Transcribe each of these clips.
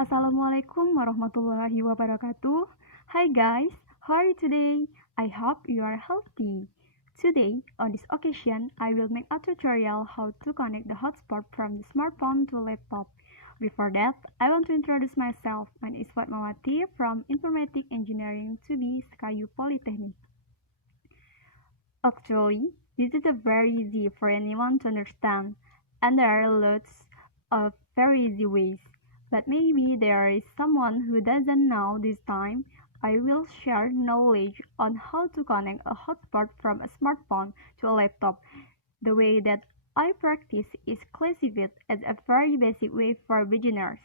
Assalamualaikum warahmatullahi wabarakatuh. Hi guys, how are you today? I hope you are healthy. Today, on this occasion, I will make a tutorial how to connect the hotspot from the smartphone to laptop. Before that, I want to introduce myself. My name is Fatmawati from Informatic Engineering to be Sekayu Polytechnic. Actually, this is a very easy for anyone to understand, and there are lots of very easy ways. But maybe there is someone who doesn't know this time. I will share knowledge on how to connect a hotspot from a smartphone to a laptop. The way that I practice is classified as a very basic way for beginners.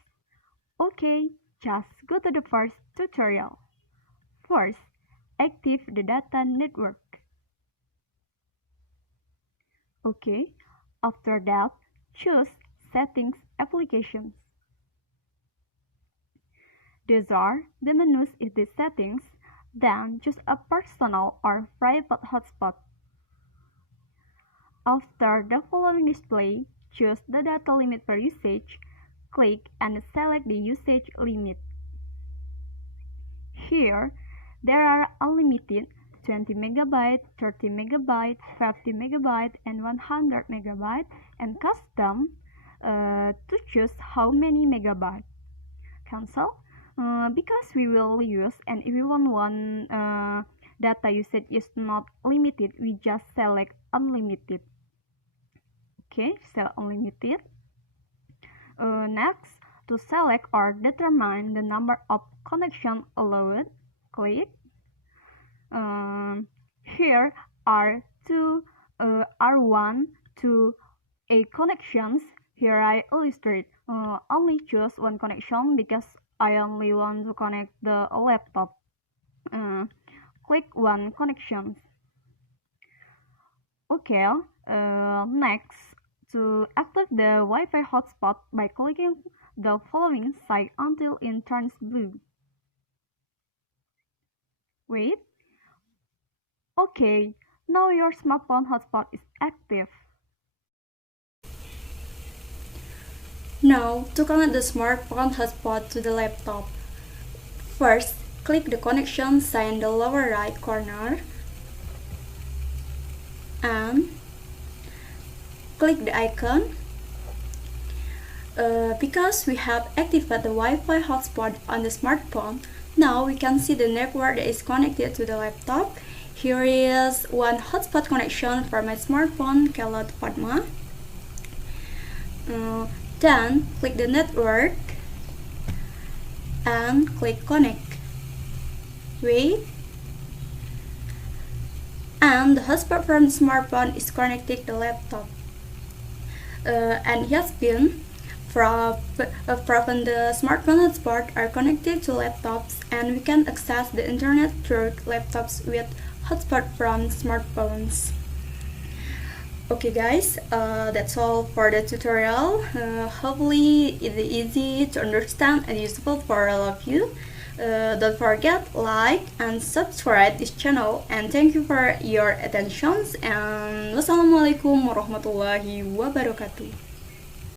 Okay, just go to the first tutorial. First, active the data network. Okay, after that, choose Settings Applications. These are the menus in the settings, then choose a personal or private hotspot. After the following display, choose the data limit per usage, click and select the usage limit. Here, there are unlimited 20 MB, 30 MB, 50 MB, and 100 MB, and custom to choose how many megabyte. Cancel. Because we will use, and if we want data usage is not limited, we just select unlimited. Okay, so unlimited. Next, to select or determine the number of connection allowed, click. Here are two R1 to 8 connections. Here I illustrate only choose one connection because I only want to connect the laptop. Click one connection. Okay, next, to activate the Wi-Fi hotspot by clicking the following site until it turns blue. Wait. Okay, now your smartphone hotspot is active. Now, to connect the smartphone hotspot to the laptop, first, click the connection sign in the lower right corner and click the icon. Because we have activated the Wi-Fi hotspot on the smartphone, now we can see the network that is connected to the laptop. Here is one hotspot connection for my smartphone called Fatma. Then click the network and click connect. Wait. And the hotspot from the smartphone is connected to the laptop. And it has been from the smartphone hotspot are connected to laptops, and we can access the internet through laptops with hotspot from smartphones. Okay guys, that's all for the tutorial. Hopefully it's easy to understand and useful for all of you. Don't forget like and subscribe this channel, and thank you for your attention, and wassalamualaikum warahmatullahi wabarakatuh.